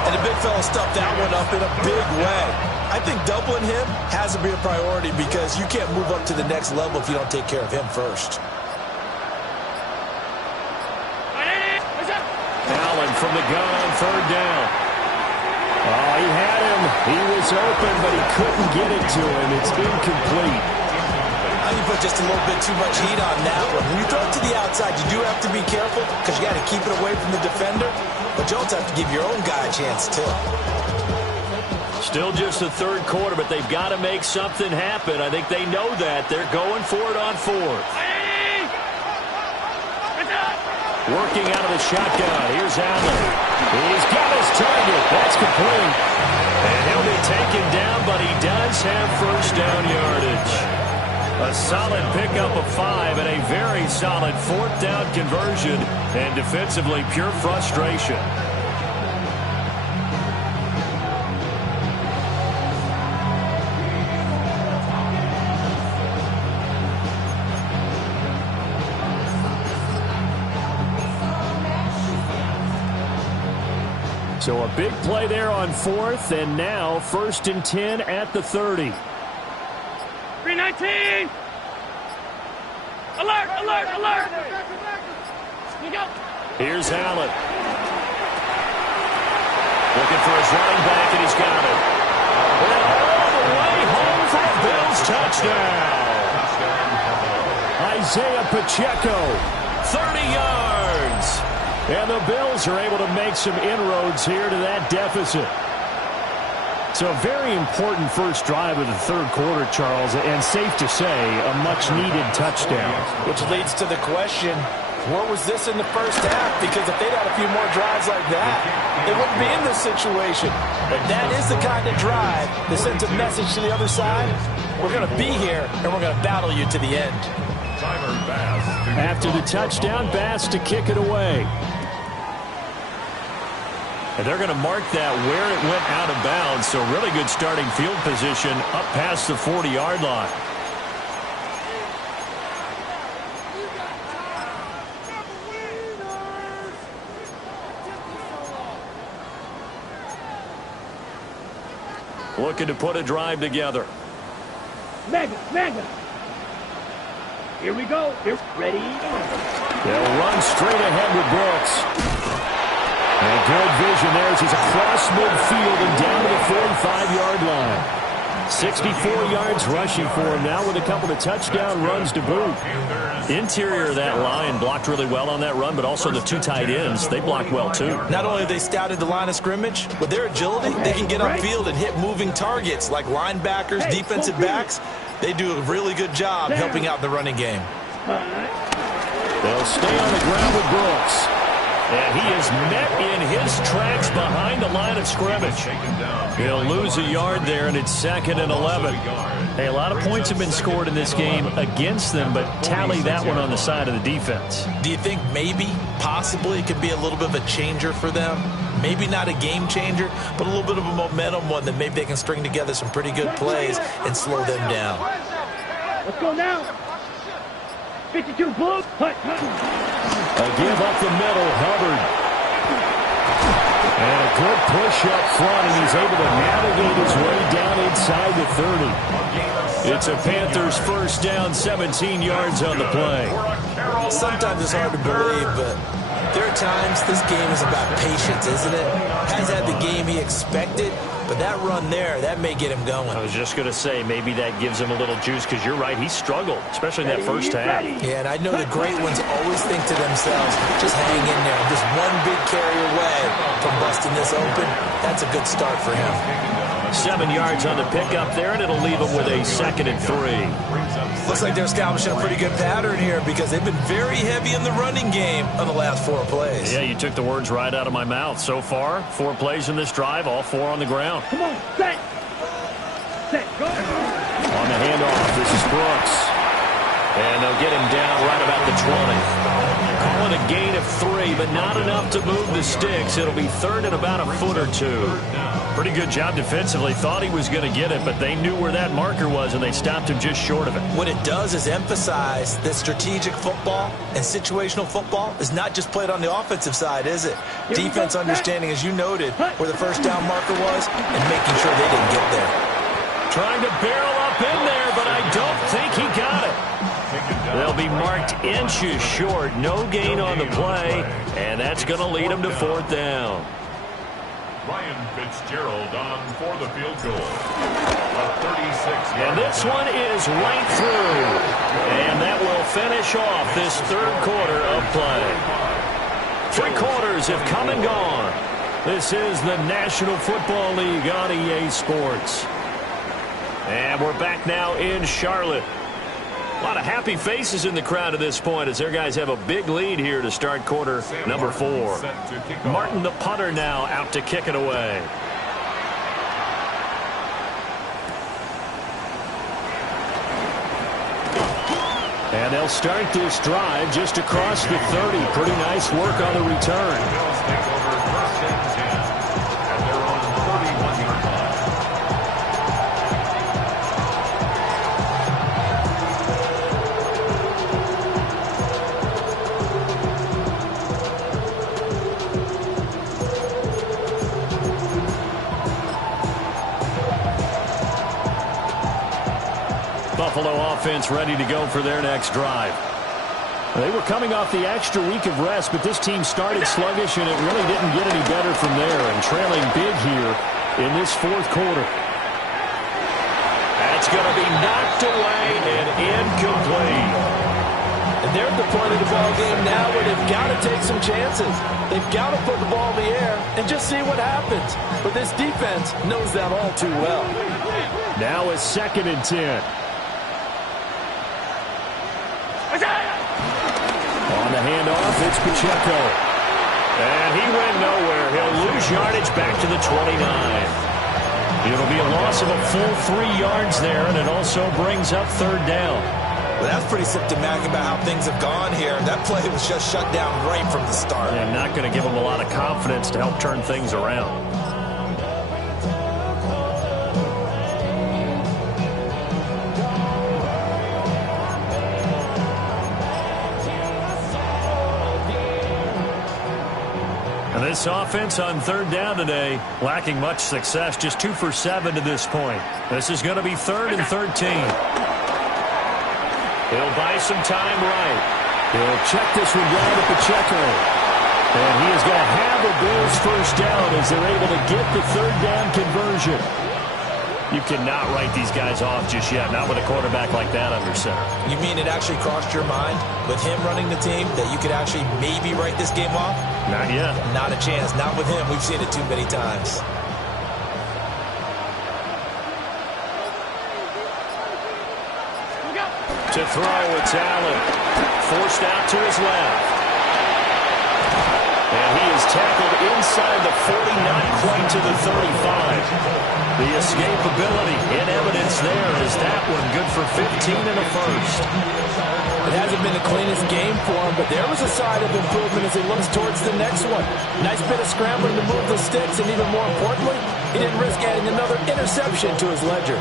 And the big fella stuffed that one up in a big way. I think doubling him has to be a priority because you can't move up to the next level if you don't take care of him first. Allen from the gun on 3rd down. Oh, he had him. He was open, but he couldn't get it to him. It's incomplete. I think you put just a little bit too much heat on that one. When you throw it to the outside, you do have to be careful because you got to keep it away from the defender. But you also have to give your own guy a chance, too. Still just the 3rd quarter, but they've got to make something happen. I think they know that. They're going for it on 4th. Working out of the shotgun. Here's Allen. He's got his target. That's complete. And he'll be taken down, but he does have first down yardage. A solid pickup of 5 and a very solid 4th down conversion. And defensively, pure frustration. So a big play there on 4th, and now 1st and 10 at the 30. 319! Alert, alert, alert! You go. Here's Allen. Looking for his running back, and he's got it. And all the way home for a Bills touchdown. Isaiah Pacheco, 30 yards. And the Bills are able to make some inroads here to that deficit. So a very important first drive of the 3rd quarter, Charles, and safe to say, a much-needed touchdown. Which leads to the question, where was this in the first half? Because if they'd had a few more drives like that, they wouldn't be in this situation. But that is the kind of drive that sends a message to the other side. We're going to be here, and we're going to battle you to the end. After the touchdown, Bass to kick it away. And they're going to mark that where it went out of bounds. So really good starting field position up past the 40-yard line. Looking to put a drive together. Mega, mega. Here we go. Here, ready. They'll run straight ahead with Brooks. And good vision there as he's across midfield and down to the 45-yard line. 64 yards rushing for him now with a couple of touchdown runs to boot. Interior of that line blocked really well on that run, but also the 2 tight ends, they blocked well too. Not only have they scouted the line of scrimmage, with their agility, they can get upfield and hit moving targets like linebackers, defensive backs. They do a really good job helping out the running game. They'll stay on the ground with Brooks. And he is met in his tracks behind the line of scrimmage. He'll lose a yard there, and it's 2nd and 11. Hey, a lot of points have been scored in this game against them, but tally that one on the side of the defense. Do you think maybe, possibly, it could be a little bit of a changer for them? Maybe not a game changer, but a little bit of a momentum one that maybe they can string together some pretty good plays and slow them down. Let's go now. 52 Bulls. A give up the middle, Hubbard. And a good push up front, and he's able to navigate his way down inside the 30. It's a Panthers first down, 17 yards on the play. Sometimes it's hard to believe, but there are times this game is about patience, isn't it? Has had the game he expected, but that run there, that may get him going. I was just going to say, maybe that gives him a little juice, because you're right, he struggled, especially in that first half. Yeah, and I know the great ones always think to themselves, just hang in there. I'm just one big carry away from busting this open. That's a good start for him. 7 yards on the pickup there, and it'll leave him with a 2nd and 3. Looks like they're establishing a pretty good pattern here because they've been very heavy in the running game on the last 4 plays. Yeah, you took the words right out of my mouth. So far, 4 plays in this drive, all 4 on the ground. Come on, set. Set, go. On the handoff, this is Brooks. And they'll get him down right about the 20. Call it a gain of 3, but not enough to move the sticks. It'll be 3rd and about a foot or 2. Pretty good job defensively. Thought he was going to get it, but they knew where that marker was, and they stopped him just short of it. What it does is emphasize that strategic football and situational football is not just played on the offensive side, is it? Defense understanding, as you noted, where the first down marker was and making sure they didn't get there. Trying to barrel up in there, but I don't think he got it. They'll be marked inches short. No gain on the play, and that's going to lead them to 4th down. Ryan Fitzgerald on for the field goal. A 36-yard. And this one is right through. And that will finish off this 3rd quarter of play. 3 quarters have come and gone. This is the National Football League on EA Sports. And we're back now in Charlotte. A lot of happy faces in the crowd at this point as their guys have a big lead here to start quarter number 4. Martin, the punter, now out to kick it away. And they'll start this drive just across the 30. Pretty nice work on the return. Bills take over 1st and 10 at their own 31-yard line. Buffalo offense ready to go for their next drive. They were coming off the extra week of rest, but this team started sluggish, and it really didn't get any better from there, and trailing big here in this 4th quarter. That's going to be knocked away and incomplete. And they're at the point of the ball game now where they've got to take some chances. They've got to put the ball in the air and just see what happens. But this defense knows that all too well. Now a 2nd and 10. On the handoff, it's Pacheco. And he went nowhere. He'll lose yardage back to the 29. It'll be a loss of a full 3 yards there, and it also brings up 3rd down. Well, that's pretty symptomatic about how things have gone here. That play was just shut down right from the start. And not going to give them a lot of confidence to help turn things around. This offense on 3rd down today, lacking much success, just 2 for 7 to this point. This is going to be 3rd and 13. He'll buy some time right. He'll check this one down to Pacheco. And he is going to have the Bills first down as they're able to get the 3rd down conversion. You cannot write these guys off just yet, not with a quarterback like that under center. You mean it actually crossed your mind with him running the team that you could actually maybe write this game off? Not yet. Not a chance. Not with him. We've seen it too many times. To throw, it's Allen. Forced out to his left. And he'll be a loss of a full 3 yards there, and it'll also bring up 3rd down. 2nd and 10 Forced out to his left. And he is tackled inside the 40, not quite to the 35. The escapability in evidence there is that one good for 15 in the first. It hasn't been the cleanest game for him, but there was a side of improvement as he looks towards the next one. Nice bit of scrambling to move the sticks, and even more importantly, he didn't risk adding another interception to his ledger.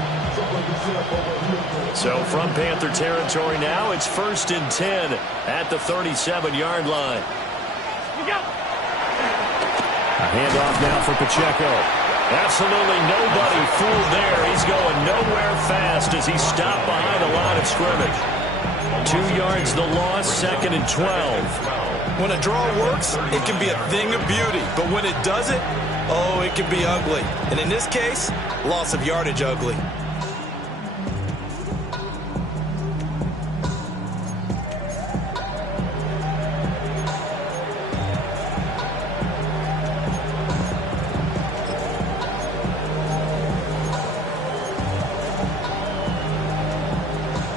So from Panther territory now, it's 1st and 10 at the 37-yard line. A handoff now for Pacheco. Absolutely nobody fooled there. He's going nowhere fast as he's stopped behind the line of scrimmage. 2 yards the loss, 2nd and 12. When a draw works, it can be a thing of beauty. But when it doesn't, oh, it can be ugly. And in this case, loss of yardage ugly.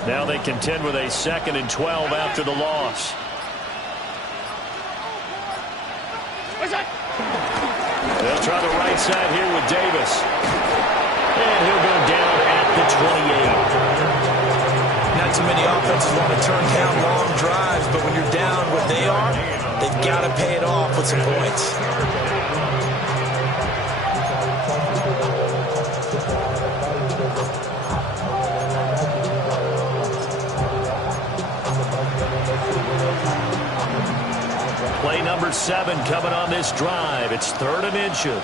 Now they contend with a 2nd and 12 after the loss. They'll try the right side here with Davis. And he'll go down at the 28. Not too many offenses want to turn down long drives, but when you're down what they are, they've got to pay it off with some points. Play number 7 coming on this drive. It's 3rd and inches.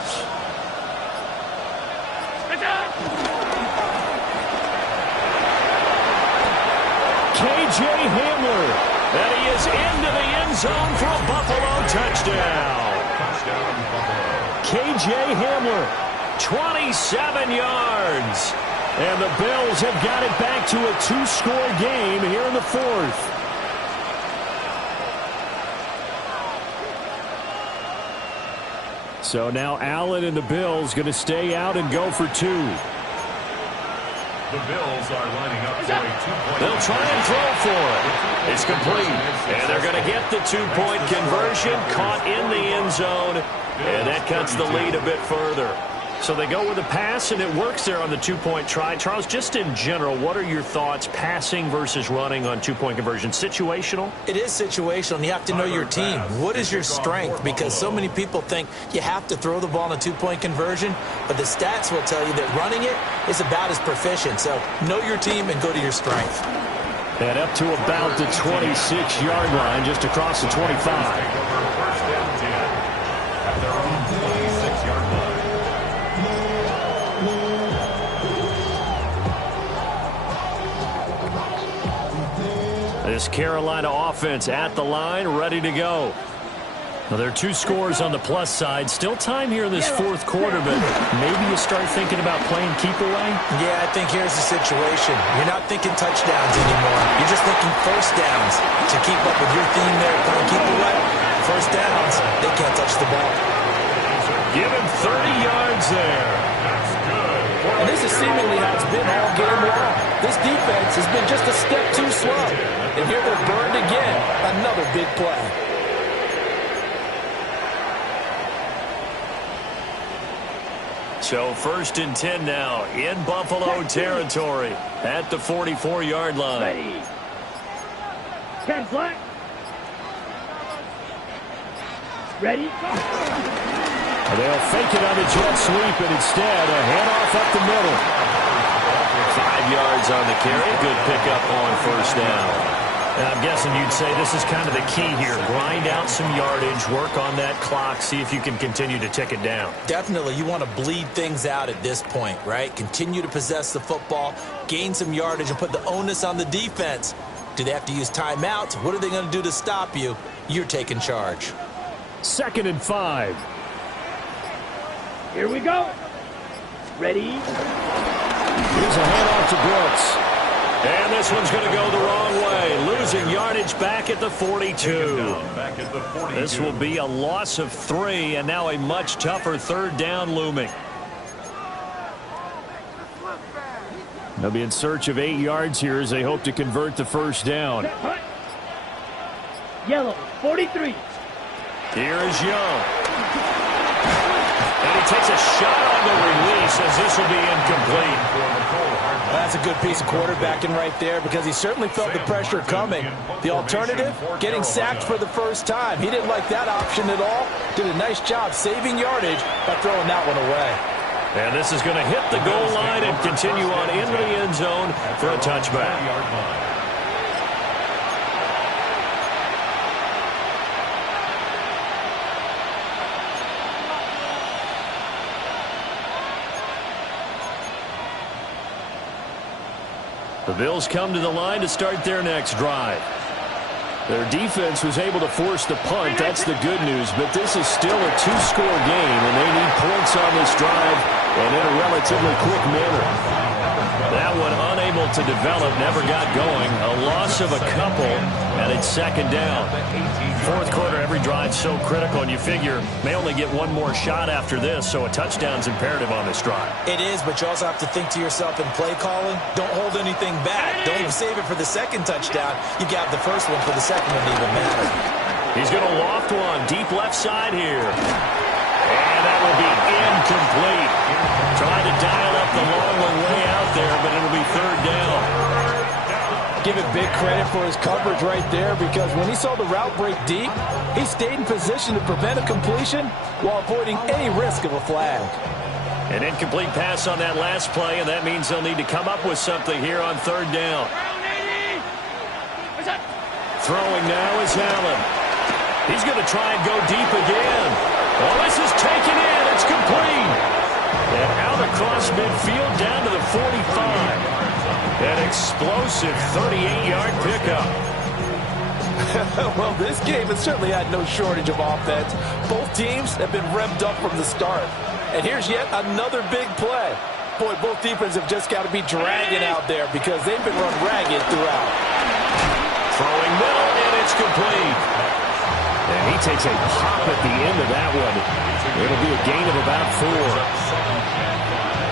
K.J. Hamler. And he is into the end zone for a Buffalo touchdown. K.J. Hamler, 27 yards. And the Bills have got it back to a 2-score game here in the 4th. So now Allen and the Bills going to stay out and go for 2. The Bills are lining up for a 2-point. They'll try and throw for it. It's complete. And they're going to get the 2-point conversion, caught in the end zone. And that cuts the lead a bit further. So they go with a pass, and it works there on the 2-point try. Charles, just in general, what are your thoughts passing versus running on 2-point conversion? Situational? It is situational, and you have to know your team. What is your strength? Because so many people think you have to throw the ball in a 2-point conversion, but the stats will tell you that running it is about as proficient. So know your team and go to your strength. And up to about the 26-yard line, just across the 25. First and 10 at their own 26-yard line. This Carolina offense at the line, ready to go. Now, there are 2 scores on the plus side. Still time here in this 4th quarter, but maybe you start thinking about playing keep away? Yeah, I think here's the situation. You're not thinking touchdowns anymore. You're just thinking first downs. To keep up with your theme there, playing keep away, first downs, they can't touch the ball. Give him 30 yards there. That's good. And this is seemingly how it's been all game long. This defense has been just a step too slow. And here they're burned again. Another big play. So 1st and 10 now in Buffalo territory at the 44-yard line. Ready. 10 flat. Ready. They'll fake it on the jet sweep, and instead a handoff up the middle. 5 yards on the carry. Good pickup on first down. And I'm guessing you'd say this is kind of the key here. Grind out some yardage, work on that clock, see if you can continue to tick it down. Definitely, you want to bleed things out at this point, right? Continue to possess the football, gain some yardage, and put the onus on the defense. Do they have to use timeouts? What are they going to do to stop you? You're taking charge. 2nd and 5. Here we go. Ready. Here's a handoff to Brooks. And this one's going to go the wrong way. Losing yardage back at the 42. Back at the 42. This will be a loss of 3, and now a much tougher 3rd down looming. They'll be in search of 8 yards here as they hope to convert the first down. Yellow, 43. Here is Young. And he takes a shot on the release as this will be incomplete. Well, that's a good piece of quarterbacking right there because he certainly felt the pressure coming. The alternative, getting sacked for the first time. He didn't like that option at all. Did a nice job saving yardage by throwing that one away. And this is going to hit the goal line and continue on into the end zone for a touchback. The Bills come to the line to start their next drive. Their defense was able to force the punt. That's the good news. But this is still a two-score game, and they need points on this drive and in a relatively quick manner. That one unable to develop, never got going. A loss of a couple, and it's second down. Fourth quarter, every drive so critical, and you figure may only get one more shot after this, so a touchdown's imperative on this drive. It is, but you also have to think to yourself in play calling, don't hold anything back. Don't even save it for the second touchdown. You got the first one for the second one to even matter. He's going to loft one deep left side here. And that will be incomplete. Trying to dial up the long one way out there, but it'll be third down. Give it big credit for his coverage right there because when he saw the route break deep, he stayed in position to prevent a completion while avoiding any risk of a flag. An incomplete pass on that last play, and that means they'll need to come up with something here on third down. Throwing now is Allen. He's going to try and go deep again. Oh, this is taken in. It's complete. And out across midfield down to the 45. An explosive 38-yard pickup. Well, this game has certainly had no shortage of offense. Both teams have been revved up from the start. And here's yet another big play. Boy, both defenses have just got to be dragging out there because they've been run ragged throughout. Throwing middle, and it's complete. And he takes a pop at the end of that one. It'll be a gain of about 4.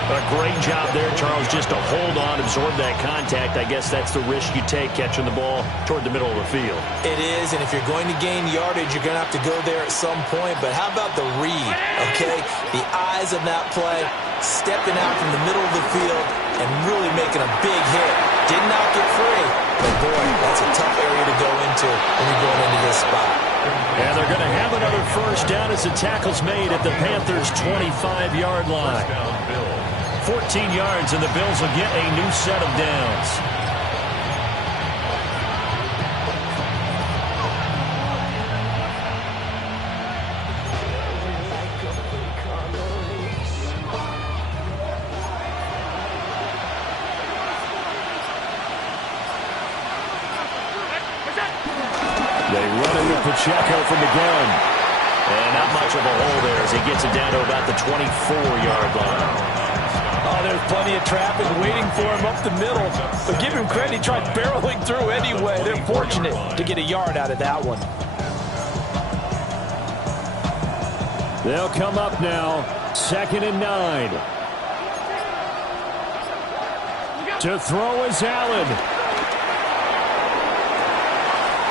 A great job there, Charles, just to hold on, absorb that contact. I guess that's the risk you take catching the ball toward the middle of the field. It is, and if you're going to gain yardage, you're going to have to go there at some point. But how about the read, okay? The eyes of that play, stepping out from the middle of the field and really making a big hit. Did not get free, but boy, that's a tough area to go into when you're going into this spot. And they're going to have another first down as the tackle's made at the Panthers' 25-yard line. 14 yards, and the Bills will get a new set of downs. They run it with Pacheco from the gun. And not much of a hole there as he gets it down to about the 24-yard line. Oh, there's plenty of traffic waiting for him up the middle. But give him credit, he tried barreling through anyway. They're fortunate to get a yard out of that one. They'll come up now, 2nd and 9. To throw is Allen.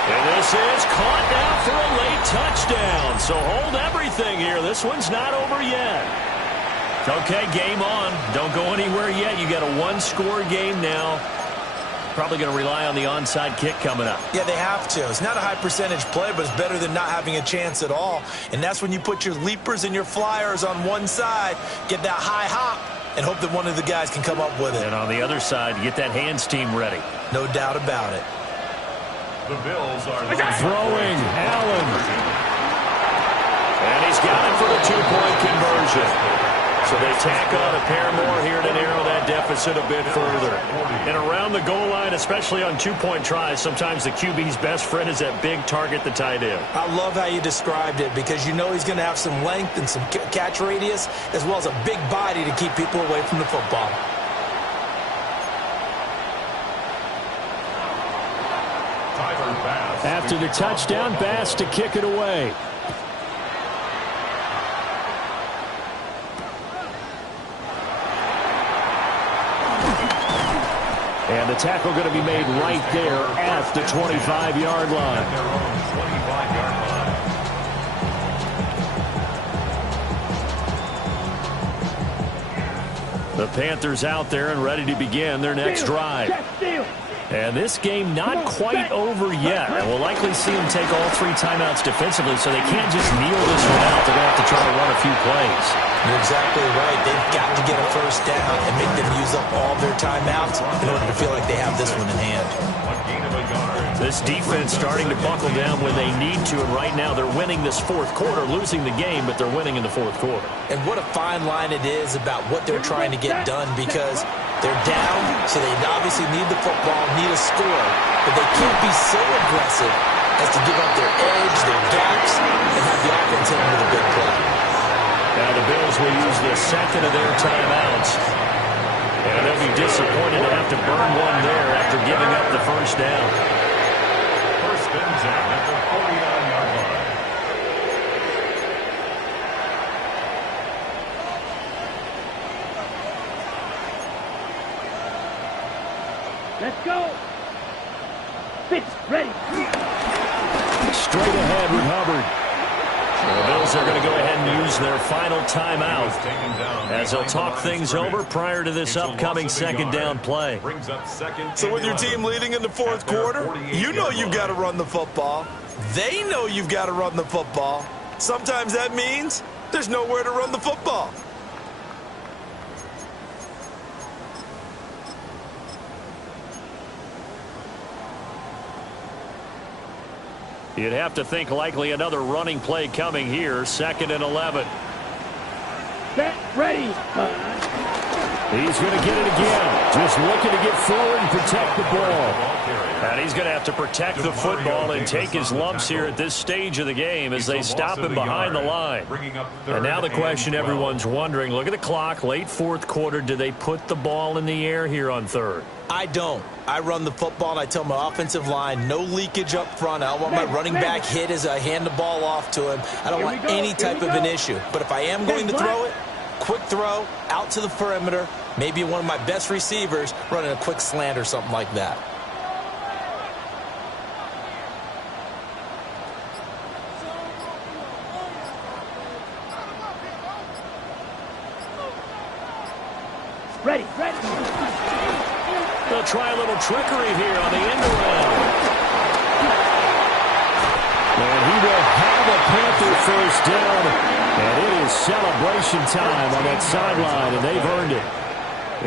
And this is caught now for a late touchdown. So hold everything here. This one's not over yet. Okay, game on. Don't go anywhere yet. You got a one-score game now. Probably going to rely on the onside kick coming up. Yeah, they have to. It's not a high-percentage play, but it's better than not having a chance at all. And that's when you put your leapers and your flyers on one side, get that high hop, and hope that one of the guys can come up with it. And on the other side, get that hands team ready. No doubt about it. The Bills are throwing Allen. And he's got it for the two-point conversion. So they tack on a pair more here to narrow that deficit a bit further. And around the goal line, especially on two-point tries, sometimes the QB's best friend is that big target, the tight end. I love how you described it because you know he's going to have some length and some catch radius as well as a big body to keep people away from the football. After the touchdown, Bass to kick it away. And the tackle going to be made right there at the 25-yard line. The Panthers out there and ready to begin their next drive. And this game not quite over yet. And we'll likely see them take all 3 timeouts defensively, so they can't just kneel this one out. They're going to have to try to run a few plays. You're exactly right. They've got to get a first down and make them use up all their timeouts in order to feel like they have this one in hand. This defense starting to buckle down when they need to, and right now they're winning this fourth quarter, losing the game, but they're winning in the fourth quarter. And what a fine line it is about what they're trying to get done, because they're down, so they obviously need the football, need a score, but they can't be so aggressive as to give up their edge, their gaps, and have the offense hit them with a big play. Now the Bills will use the second of their timeouts. And they'll be disappointed to have to burn one there after giving up the first down. First and 10 at the 49-yard line. Let's go. Fitz, ready. Straight ahead with Hubbard. The Bills are going to go ahead and use their final timeout as they'll talk things over prior to this upcoming second down play. So with your team leading in the fourth quarter, you know you've got to run the football. They know you've got to run the football. Sometimes that means there's nowhere to run the football. You'd have to think likely another running play coming here, 2nd and 11. Set, ready. He's going to get it again. Just looking to get forward and protect the ball. And he's going to have to protect the football and take his lumps here at this stage of the game as they stop him behind the line. And now the question everyone's wondering, look at the clock, late fourth quarter, do they put the ball in the air here on third? I don't. I run the football, and I tell my offensive line, no leakage up front. I don't want my running back hit as I hand the ball off to him. I don't want any type of an issue. But if I am going to throw it, quick throw, out to the perimeter, maybe one of my best receivers running a quick slant or something like that. Ready, ready. They'll try a little trickery here on the end around. And he will have a Panther first down. And it is celebration time on that sideline, and they've earned it.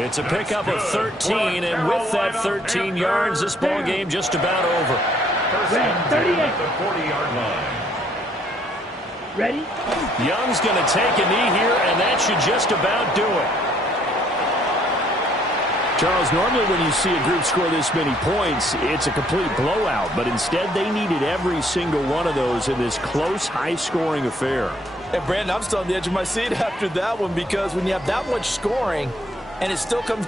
It's a pickup of 13, and with that 13 yards, this ball game just about over. First and 10 at the 40-yard line. Ready? Young's going to take a knee here, and that should just about do it. Charles, normally when you see a group score this many points, it's a complete blowout. But instead, they needed every single one of those in this close, high-scoring affair. And, Brandon, I'm still on the edge of my seat after that one, because when you have that much scoring and it still comes